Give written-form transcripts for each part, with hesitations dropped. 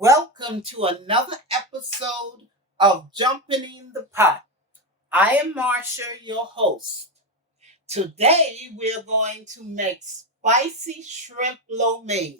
Welcome to another episode of Jumping in the Pot. I am Marcia, your host. Today we're going to make spicy shrimp lo mein,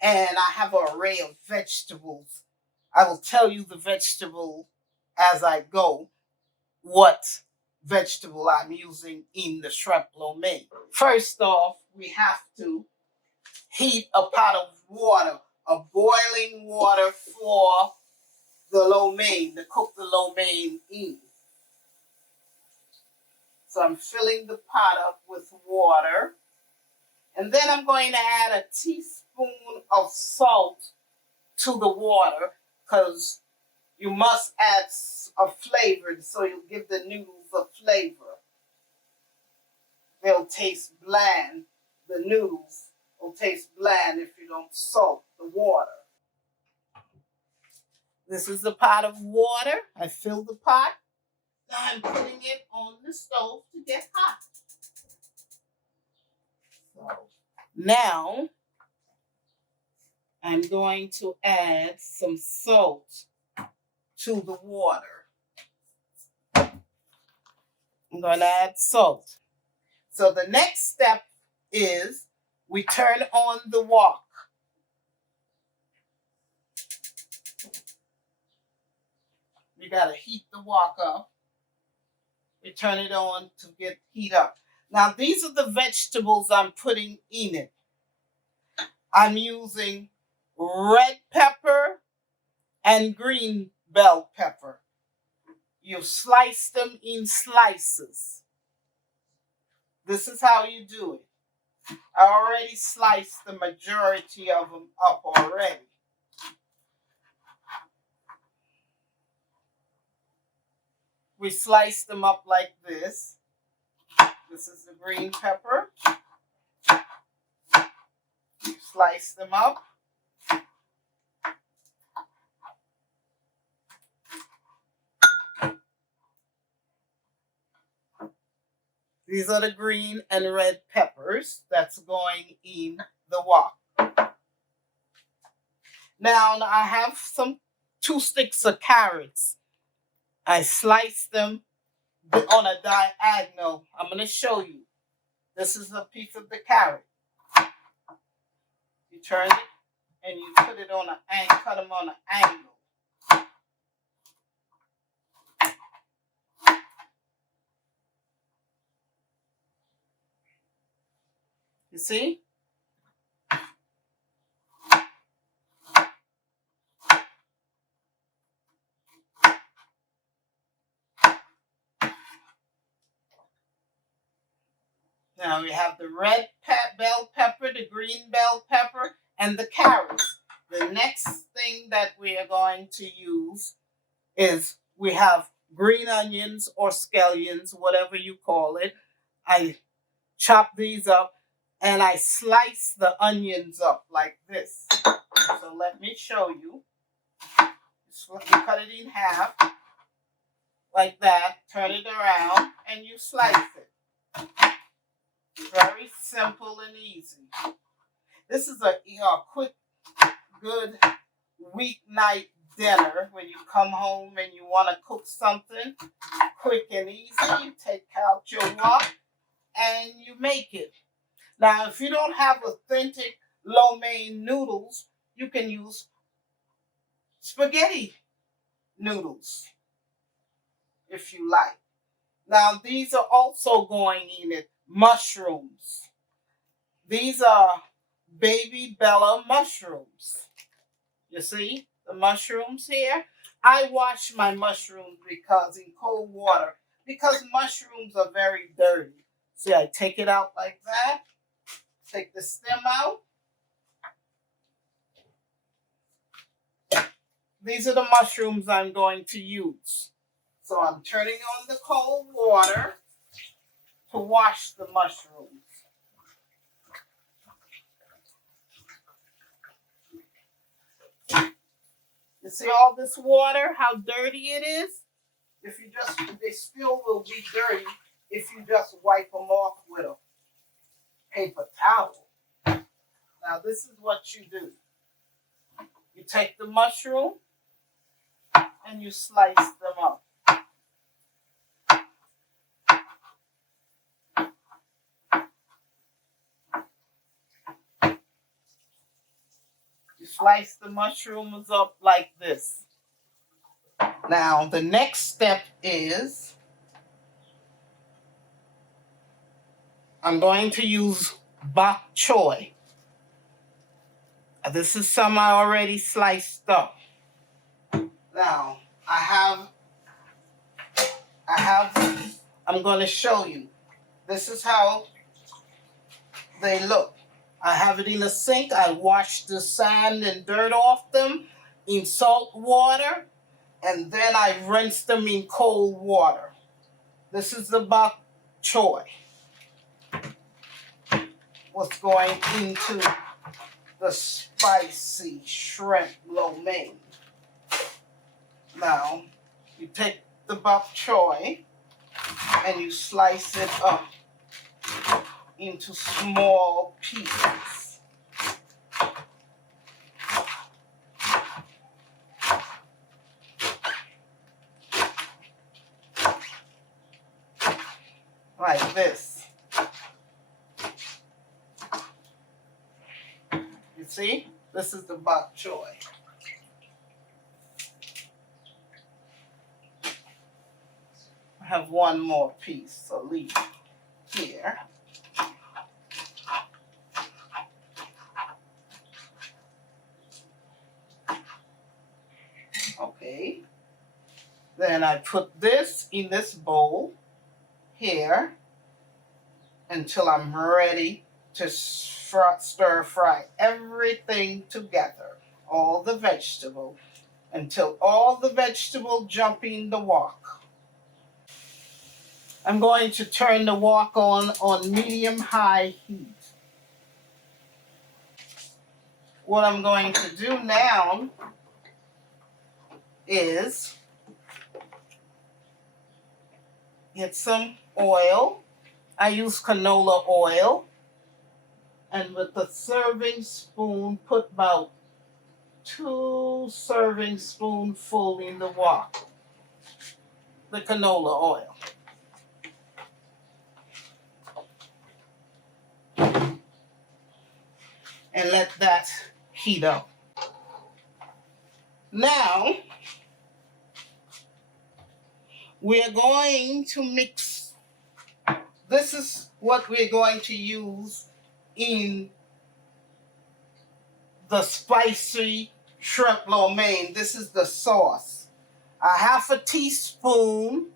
and I have an array of vegetables. I will tell you the vegetable as I go, what vegetable I'm using in the shrimp lo mein. First off, we have to heat a pot of water, of boiling water for the lo mein, to cook the lo mein in. So I'm filling the pot up with water. And then I'm going to add a teaspoon of salt to the water because you must add a flavor so you'll give the noodles a flavor. They'll taste bland. The noodles will taste bland if you don't salt the water. This is the pot of water. I filled the pot. Now I'm putting it on the stove to get hot. So now I'm going to add some salt to the water. I'm going to add salt. So the next step is we turn on the wok. We got to heat the wok up. We turn it on to get heat up. Now these are the vegetables I'm putting in it. I'm using red pepper and green bell pepper. You slice them in slices. This is how you do it. I already sliced the majority of them up already. We slice them up like this. This is the green pepper. Slice them up. These are the green and red peppers that's going in the wok. Now I have two sticks of carrots. I slice them on a diagonal. I'm going to show you. This is a piece of the carrot. You turn it and you put it on cut them on an angle. You see? Now we have the red bell pepper, the green bell pepper, and the carrots. The next thing that we are going to use is we have green onions or scallions, whatever you call it. I chop these up and I slice the onions up like this. So let me show you. You cut it in half like that, turn it around, and you slice it. Very simple and easy. This is a quick, good weeknight dinner when you come home and you want to cook something quick and easy. You take out your wok and you make it. Now, if you don't have authentic lo mein noodles, you can use spaghetti noodles if you like. Now, these are also going in it. Mushrooms. These are baby Bella mushrooms. You see the mushrooms here? I wash my mushrooms because in cold water, because mushrooms are very dirty. See, I take it out like that. Take the stem out. These are the mushrooms I'm going to use. So I'm turning on the cold water to wash the mushrooms. You see all this water, how dirty it is? They still will be dirty if you just wipe them off with a paper towel. Now this is what you do. You take the mushroom and you slice them up. You slice the mushrooms up like this. Now, the next step is I'm going to use bok choy. This is some I already sliced up. Now, I'm going to show you. This is how they look. I have it in a sink. I wash the sand and dirt off them in salt water, and then I rinse them in cold water. This is the bok choy. What's going into the spicy shrimp lo mein. Now, you take the bok choy and you slice it up into small pieces. Like this. You see? This is the bok choy. I have one more piece, so leave it here. Okay. Then I put this in this bowl here until I'm ready to stir fry everything together, all the vegetable, until all the vegetable jump in the wok. I'm going to turn the wok on medium-high heat. What I'm going to do now is get some oil. I use canola oil, and with the serving spoon, put about 2 serving spoonfuls in the wok, the canola oil. And let that heat up. Now, we are going to mix. This is what we're going to use in the spicy shrimp lo mein. This is the sauce. A half a teaspoon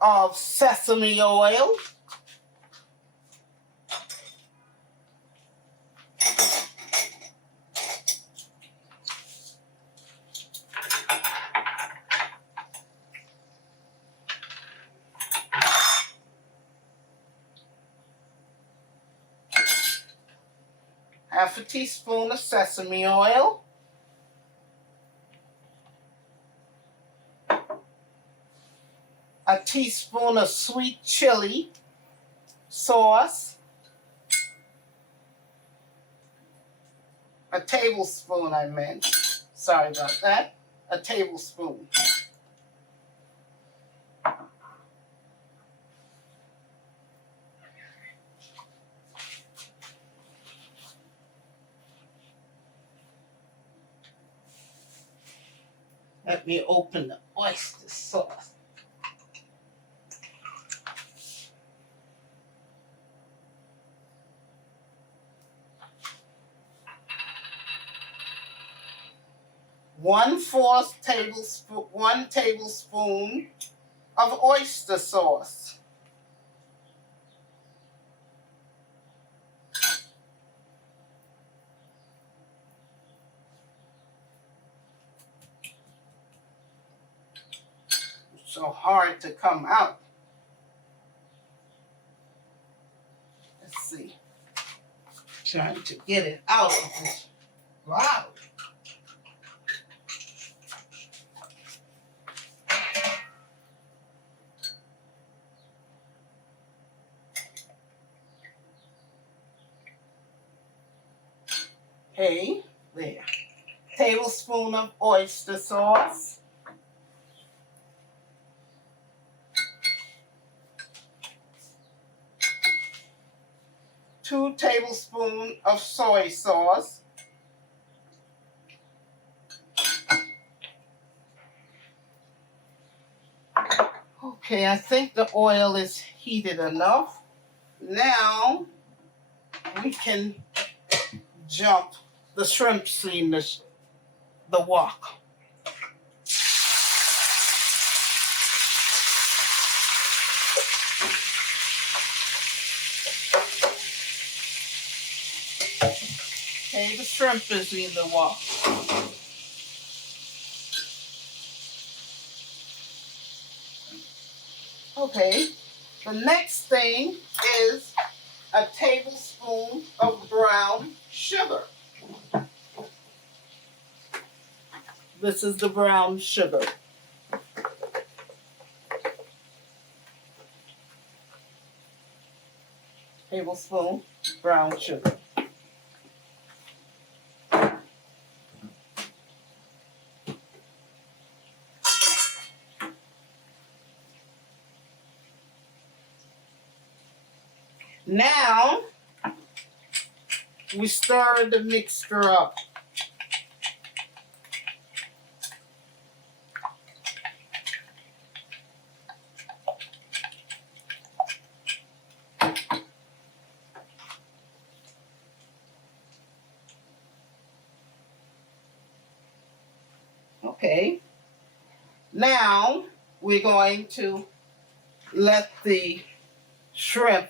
of sesame oil. Half a teaspoon of sesame oil. A teaspoon of sweet chili sauce. A tablespoon, I meant. Sorry about that. A tablespoon. Let me open the oyster sauce. One tablespoon of oyster sauce. It's so hard to come out. Let's see. Trying to get it out of this. Wow. Okay, there. tablespoon of oyster sauce, 2 tablespoons of soy sauce, okay, I think the oil is heated enough. Now we can jump the shrimps in the wok. Okay, the shrimp is in the wok. Okay, the next thing is a tablespoon of brown sugar. This is the brown sugar. Tablespoon brown sugar. Now we stir the mixture up. Okay. Now we're going to let the shrimp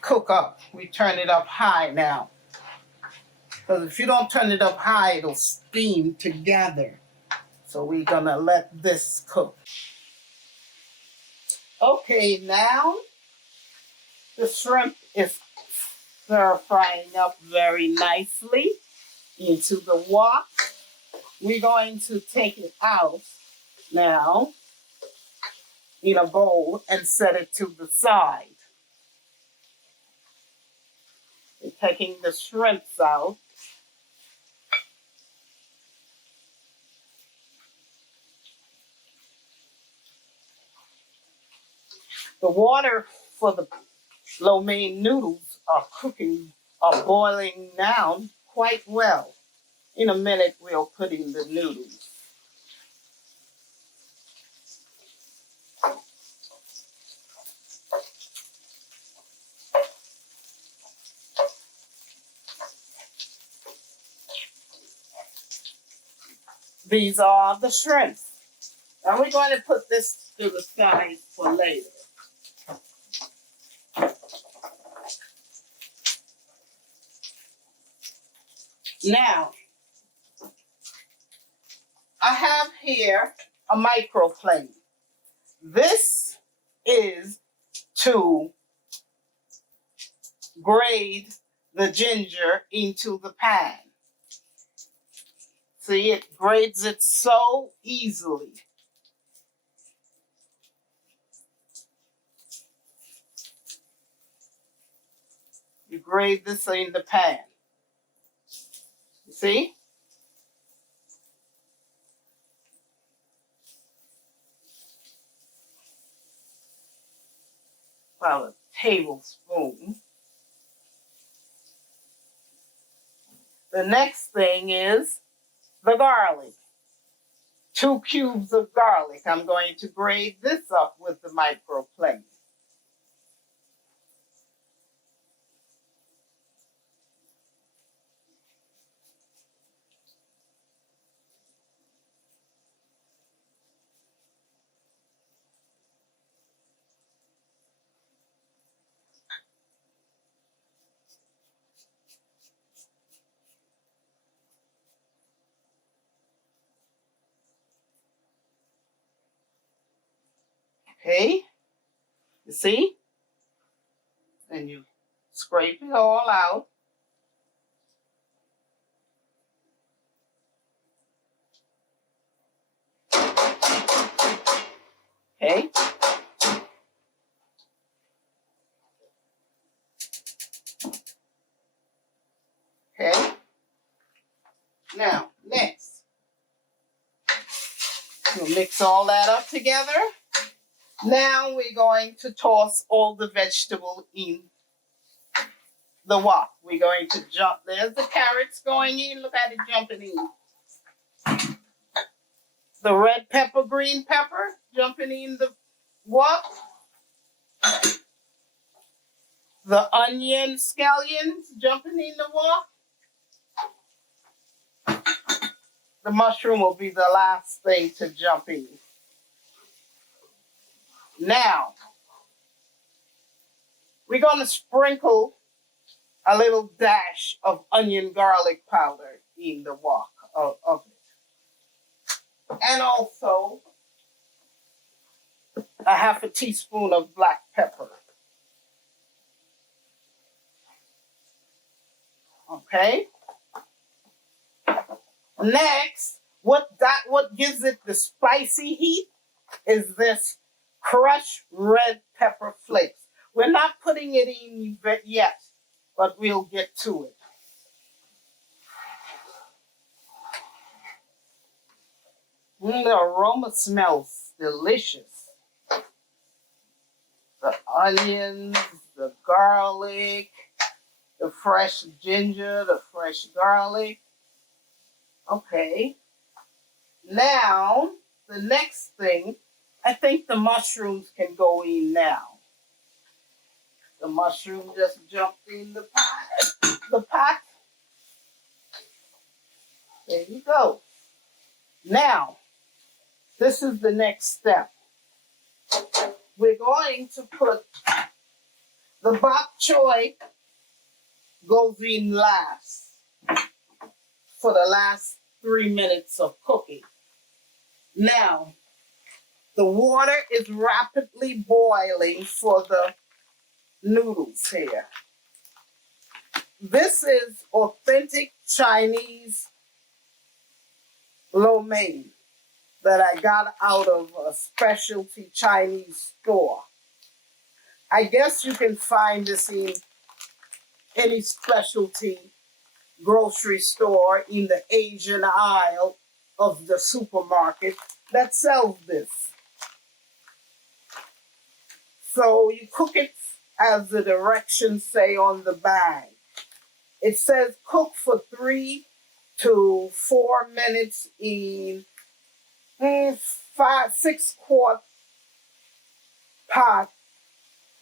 cook up. We turn it up high now. Because if you don't turn it up high, it'll steam together. So we're gonna let this cook. Okay, now the shrimp is stir-frying up very nicely into the wok. We're going to take it out now in a bowl and set it to the side. We're taking the shrimps out. The water for the lo mein noodles are boiling down quite well. In a minute, we'll put in the noodles. These are the shrimps. Now we're going to put this to the side for later. Now, I have here a microplane. This is to grate the ginger into the pan. See, it grades it so easily. You grate this in the pan. You see? About a tablespoon. The next thing is the garlic. 2 cubes of garlic. I'm going to grate this up with the microplane. Okay? You see? And you scrape it all out. Okay? Okay? Now, next, we'll mix all that up together. Now we're going to toss all the vegetable in the wok. We're going to jump. There's the carrots going in. Look at it jumping in. The red pepper, green pepper jumping in the wok. The onion scallions jumping in the wok. The mushroom will be the last thing to jump in. Now, we're going to sprinkle a little dash of onion garlic powder in the wok of it. And also a half a teaspoon of black pepper. Okay? Next, what gives it the spicy heat is this crushed red pepper flakes. We're not putting it in yet, but we'll get to it. The aroma smells delicious. The onions, the garlic, the fresh ginger, the fresh garlic. Okay. Now, the next thing, I think the mushrooms can go in now. The mushroom just jumped in the pot. The pot. There you go. Now, this is the next step. We're going to put the bok choy goes in last for the last 3 minutes of cooking. Now, the water is rapidly boiling for the noodles here. This is authentic Chinese lo mein that I got out of a specialty Chinese store. I guess you can find this in any specialty grocery store in the Asian aisle of the supermarket that sells this. So you cook it as the directions say on the bag. It says cook for 3 to 4 minutes in 6-quart pot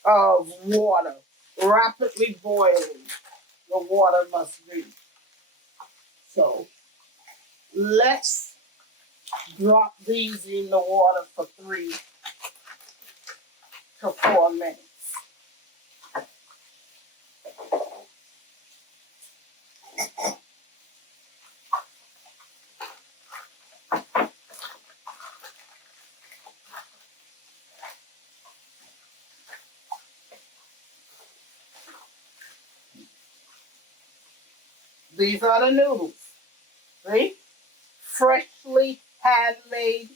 of water, rapidly boiling. The water must be. So let's drop these in the water for 3 to 4 minutes. These are the noodles. See? Freshly handmade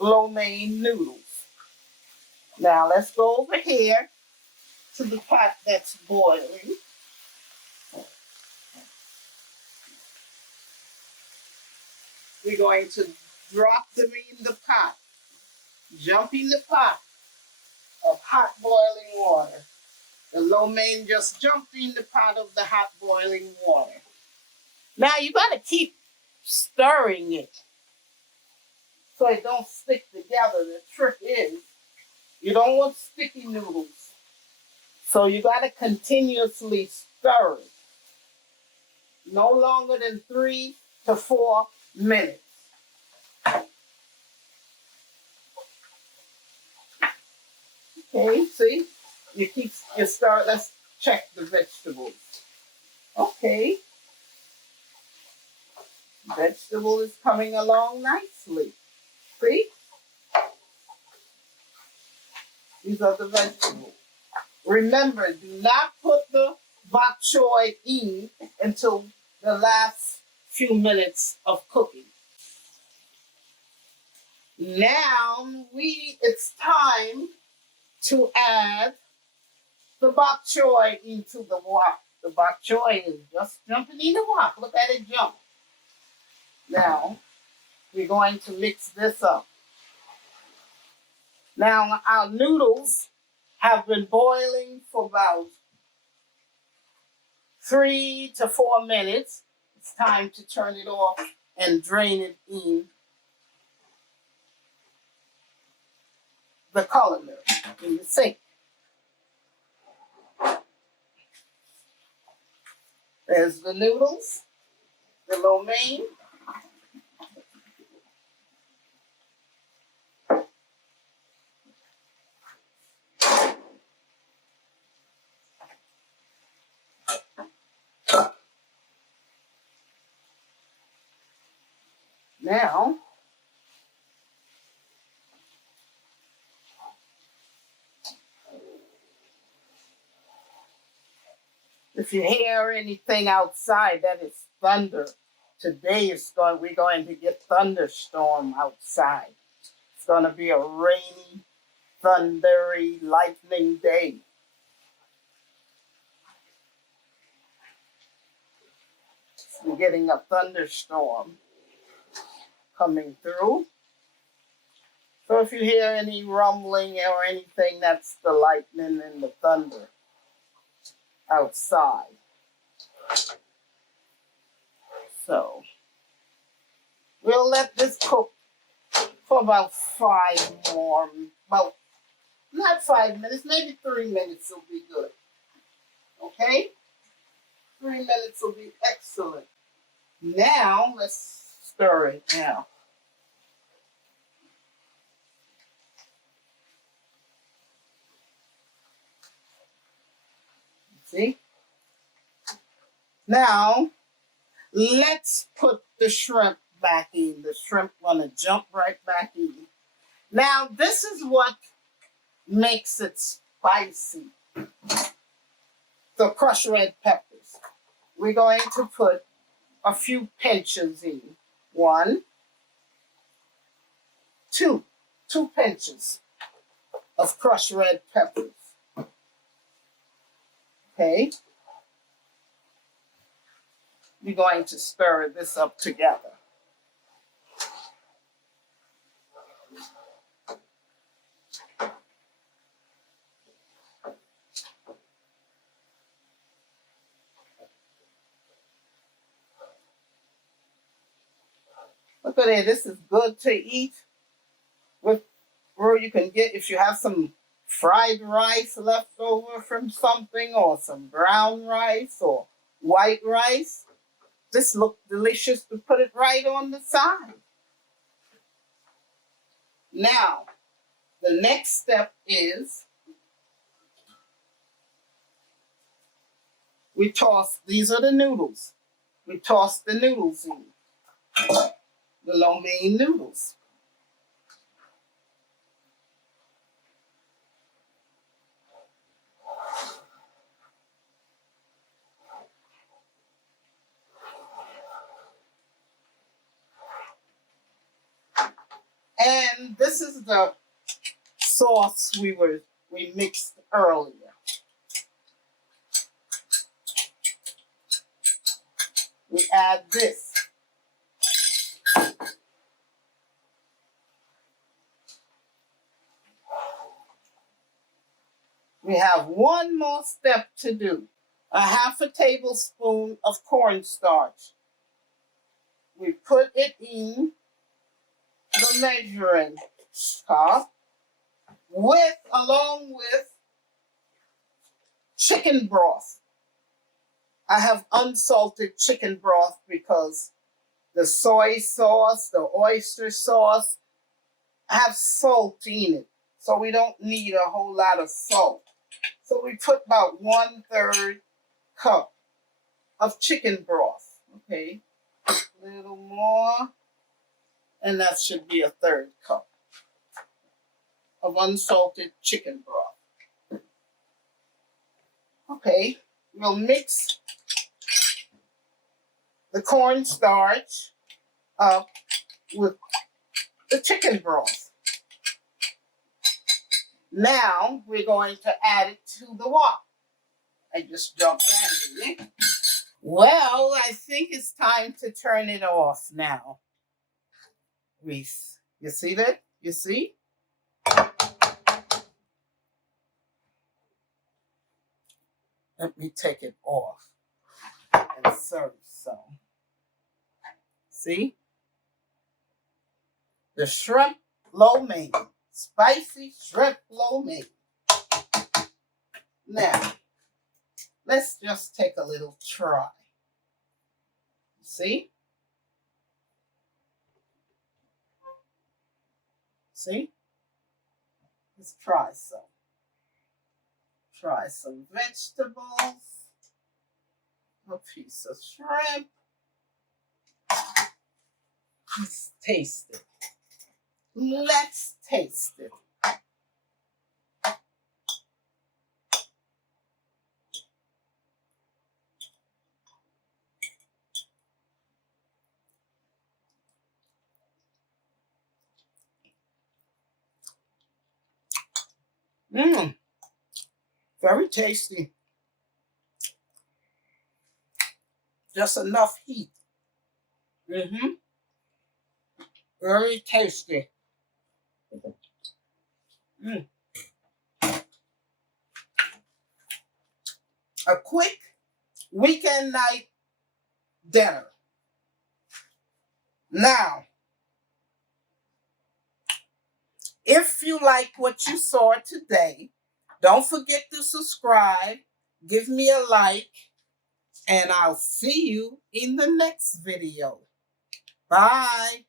lo mein noodles. Now let's go over here to the pot that's boiling. We're going to drop them in the pot. Jump in the pot of hot boiling water. The lo mein just jumped in the pot of the hot boiling water. Now you got to keep stirring it so it don't stick together. The trick is you don't want sticky noodles. So you got to continuously stir it. No longer than 3 to 4 minutes. Okay, see? You start, let's check the vegetables. Okay. Vegetable is coming along nicely. See? These are the vegetables. Remember, do not put the bok choy in until the last few minutes of cooking. Now it's time to add the bok choy into the wok. The bok choy is just jumping in the wok. Look at it jump. Now, we're going to mix this up. Now, our noodles have been boiling for about 3 to 4 minutes. It's time to turn it off and drain it in the colander in the sink. There's the noodles, the lo mein. Now, if you hear anything outside, that is thunder. Today we're going to get thunderstorm outside. It's going to be a rainy, thundery, lightning day. We're getting a thunderstorm coming through. So if you hear any rumbling or anything, that's the lightning and the thunder outside. So we'll let this cook for about not 5 minutes, maybe 3 minutes will be good. Okay? 3 minutes will be excellent. Now, let's stir it now. See? Now, let's put the shrimp back in. The shrimp gonna jump right back in. Now, this is what makes it spicy. The crushed red peppers. We're going to put a few pinches in. 1, 2 pinches of crushed red peppers. Okay? We're going to stir this up together. Look at it. This is good to eat with, or you can get, if you have some fried rice left over from something, or some brown rice or white rice. This looks delicious to put it right on the side. Now, the next step is we toss, these are the noodles. We toss the noodles in, the lo mein noodles. And this is the sauce we mixed earlier. We add this. We have one more step to do. 1/2 tablespoon of cornstarch. We put it in the measuring cup along with chicken broth. I have unsalted chicken broth because the soy sauce, the oyster sauce have salt in it. So we don't need a whole lot of salt. So we put about 1/3 cup of chicken broth. Okay, a little more. And that should be 1/3 cup of unsalted chicken broth. Okay, we'll mix the cornstarch up with the chicken broth. Now we're going to add it to the wok. I just dropped that in it. Well, I think it's time to turn it off now, Reese. You see that? You see? Let me take it off and serve some. See? The shrimp lo mein. Spicy shrimp lo mein. Now, let's just take a little try. See? See? Let's try some. Try some vegetables. A piece of shrimp. Let's taste it. Let's taste it. Mmm. Very tasty. Just enough heat. Mm-hmm. Very tasty. Mm. A quick weekend night dinner. Now, if you like what you saw today, don't forget to subscribe, give me a like, and I'll see you in the next video. Bye.